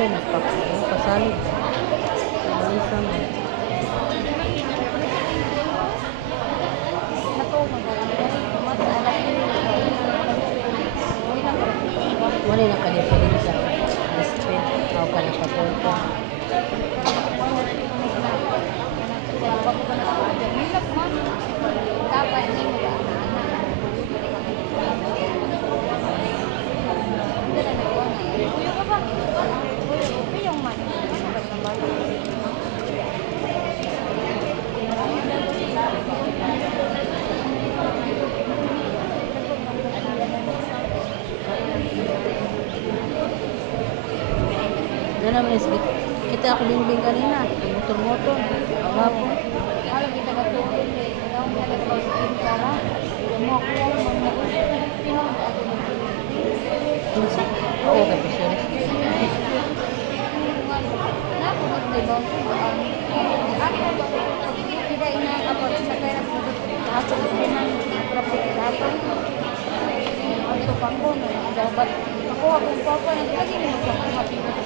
kay pasalig. Alisa mo. Wala na ka-diferensya. Display. Ako ka na papunta. Ano naman kita ako bingbing kanina. Motor-motor. Ako po. Alam kita ka tulog eh. Daw mo na pag-in ka na. Mo ako yung pinag ako na. Kinsa? Oo, kay Pesere. Napunod na ba? Kita inakapag sa kaya ako din ang traffic dapat. Ito pa ko na. Dapat ako akong papa na lagi mo sa mga pinag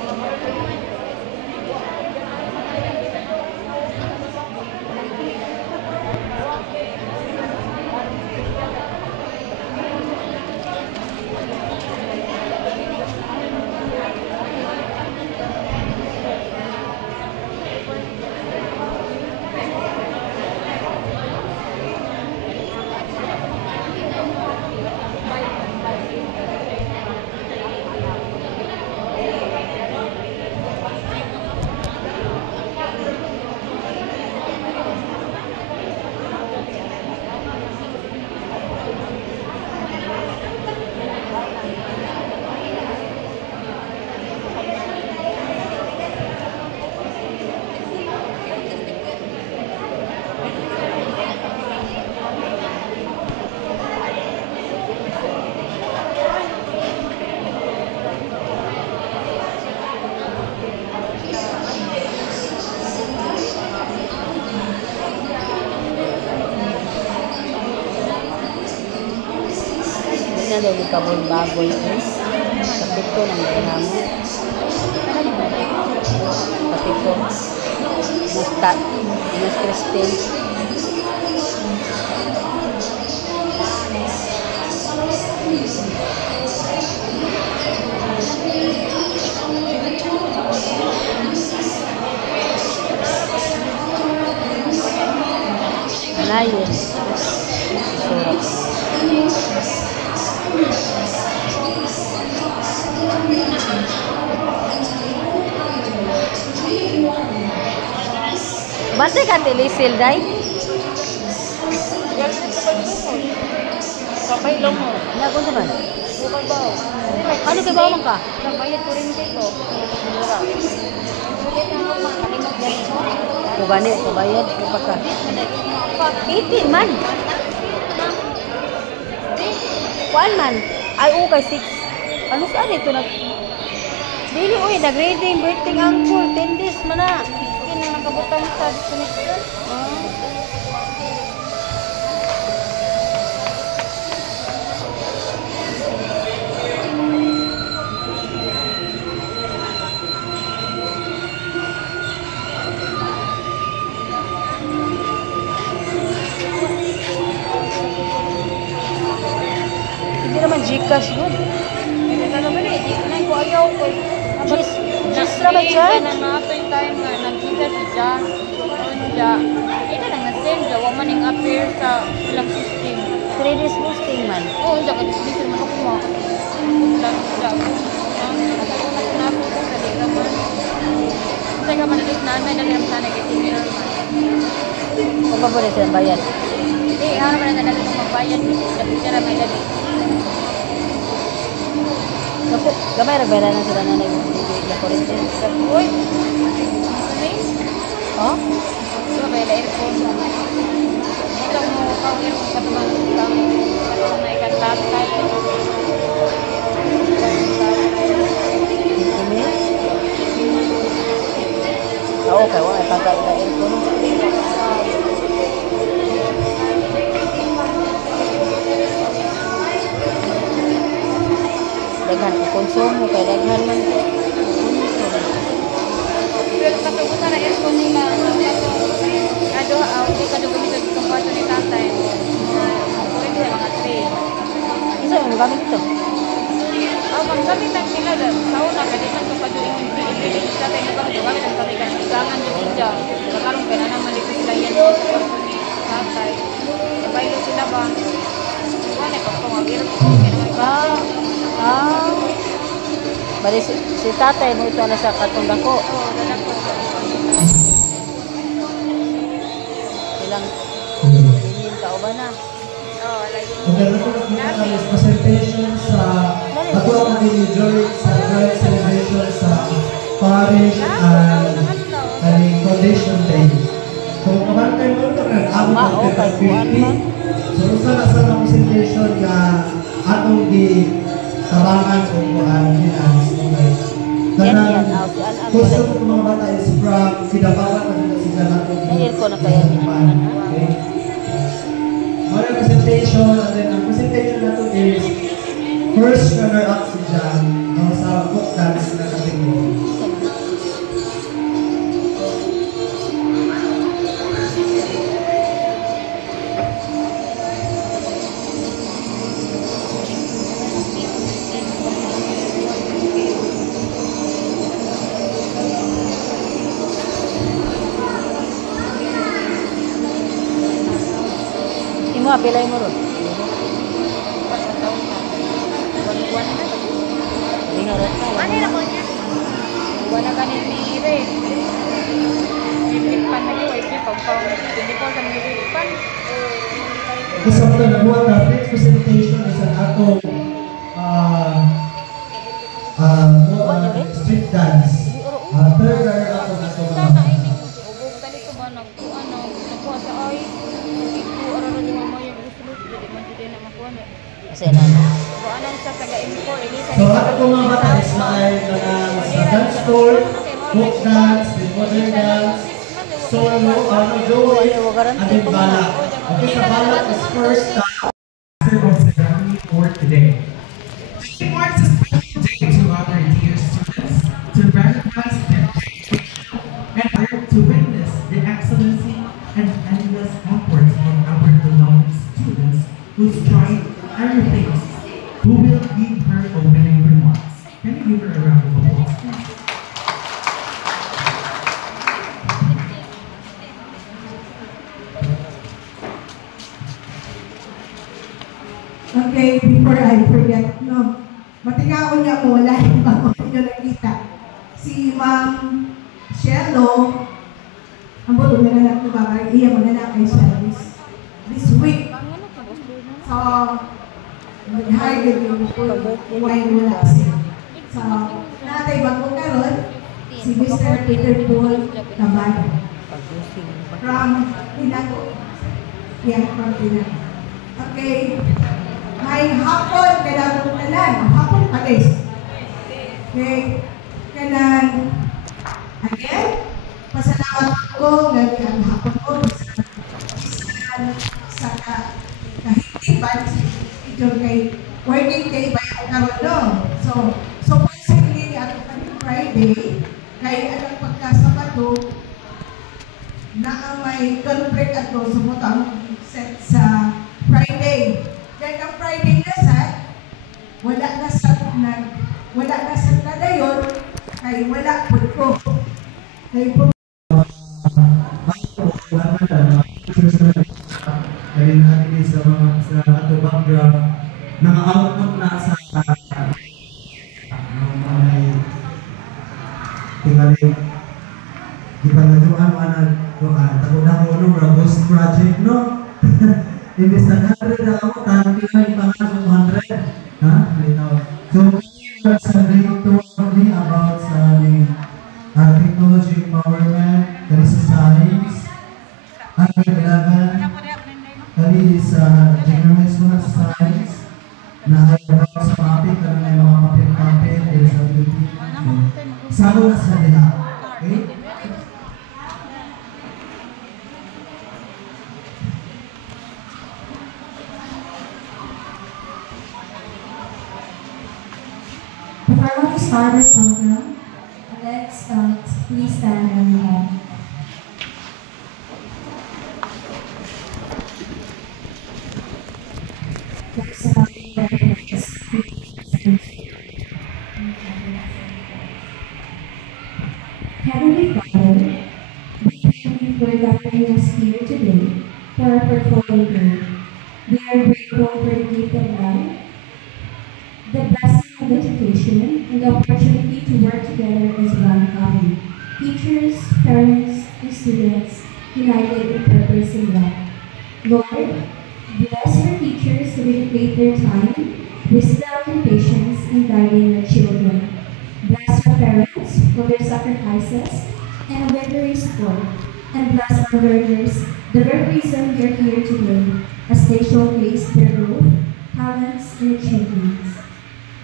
na daw di baboy eh. Kapito ng gaya mo. Kapito. Mustat. Mas Kristin. Malayo. Surat. Bante ka tilisil, day? Kapay lang mo. Ano naman? Bukal ba? Ano kay bawang ka? Nagbayad ko rin dito. Mura. Ulit na ako makalimot yan. Kung gani, kabayad, kapag ka. 18 man. Kuan man. Ay, kay 6. Ano saan ito? Dili, uy, nag-reading, birthday uncle, 10 days man na. Yun ang nakabutang sa semester. Hindi naman Gcash yun. Ano ba eh? Di ko ayaw ko. Just na mag-charge. Nangatoy time nga, nagkita si Jan. Anja. Ito lang na-send. Gawa man yung appear sa ilang system. 3 days boosting man. Oo, Anja. Kadismisil man ako mo. Lang siya. Natakunat na ako kung dali ka man. Kasi ka man ito na may dali naman sana kasi mirror man. Kung pa po rin silang bayad. Hindi, ano man na dali kong magbayad. Dapat siya may dali. Naku, gamay nagbayad na sila na nag-ibig kurente. Uy! Ano yun? Oh? Diba ba yung aircon? Ito mo, earphone ka naman. Ito na ikan-tatay. Oo, kaya wala pagkain na aircon. Daghan ko konsumo, kaya daghan man ko. mo gamit ito? Ang gamit lang sila sa una, pwede man ito pa doon yung pinipili sa tayo na gamit ang kamigan. Igangan din siya. Kakarong ka na naman dito sila yan sa kwarto ni tatay. Nabaylo sila ba? Ano pa kung agirap ko. Bali si tatay mo ito na sa katong dako. Oo, lalako. Ilang bilhin ka o ba na? Oo, like. Maganda po nakita is presentation sa ato ang joint sa joint celebration sa parish and foundation day. So, kaman kayo mo ito na abot ng 50. So, usa na sa mga presentation na atong tabangan o finance. Kanang gusto ko mga bata is from Kidapawan na sila natin. Nahil ko na kaya Okay. Our presentation, and then ang presentation na to is first runner-up si Jan sa folk dance na category. Imo apilay mo ron. Liharat ka. Ano na ko niya? Wala ka ni Mire. Pilipan na yung wifi pagpang. Hindi po sa Pilipan. Isa po na nabuhat na next presentation is an atong street dance. Third runner-up na ito Kita na ini ubog tali ko ba nagkuha sa ay. Ito araw ni mama yung gusto jadi man jud na makuha na. Kasi na. Ko anong sa taga-import ini sa So ato po mga bata is maay sa dance floor, folk dance, modern dance, solo, joy, and then balak. Okay, sa balak is first of ceremony for today. It marks a special day to our dear students, to recognize their dedication and to witness the excellency and endless efforts of our beloved students who strive everything, who will give her opening remarks. Can you give her a round of applause, please? Okay, before I forget, no, matingaon niya mo, wala yung bago nyo nakita. Si Ma'am Shelo, ang buto na lang ito ba, iya mo na lang kay siya this week. So, mag-higher yung wine wala siya. So, natay bago karon si Mr. Peter Paul Cabada. From Tinago. Yeah, from Tinago. Okay. May hapon kada tanan, hapon palis. Okay. Kanan again, pasalamat ko nga ang hapon ko sa kahitiban ito kay working day ba ang karon no. So possibly ato kanang Friday kay anong pagkasabado na may conflict ato sumutang set sa Friday. Then ang Friday na sa wala na sa nadayon kay wala po ko. Kay po Kaya natin sa mga sa ato background naka-outlook na sa mga tingali di pa na doon tako na ko no Ragos project no. Imbis na 100 na ako, tanong nila yung mga 200. Ha? So, sa grade 2 only about sa technology empowerment, kali sa science, ang grade 11, kali sa general high school sa science, na ay about sa mapping, kali na yung mga mapping, there is a beauty. Salo na sa nila. Okay? Before we start our program, let's please stand everyone. Let's is here today for our portfolio day. We are grateful for the gift of life, the blessing of education, and the opportunity to work together as one family. Teachers, parents, and students united in purpose and love. Lord, bless our teachers who dedicate their time, wisdom, and patience in guiding our children. Bless our parents for their sacrifices and unwavering support. And bless our learners, the very reason we are here today, as they showcase their growth, talents, and achievements.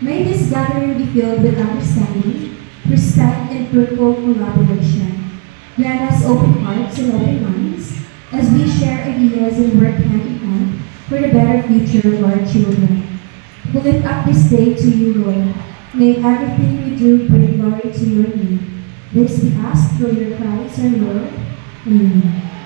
May this gathering be filled with understanding, respect, and fruitful collaboration. Grant us open hearts and open minds as we share ideas and work hand in hand for the better future of our children. We lift up this day to you, Lord. May everything we do bring glory to your name. This we ask through your Christ, our Lord. Amen.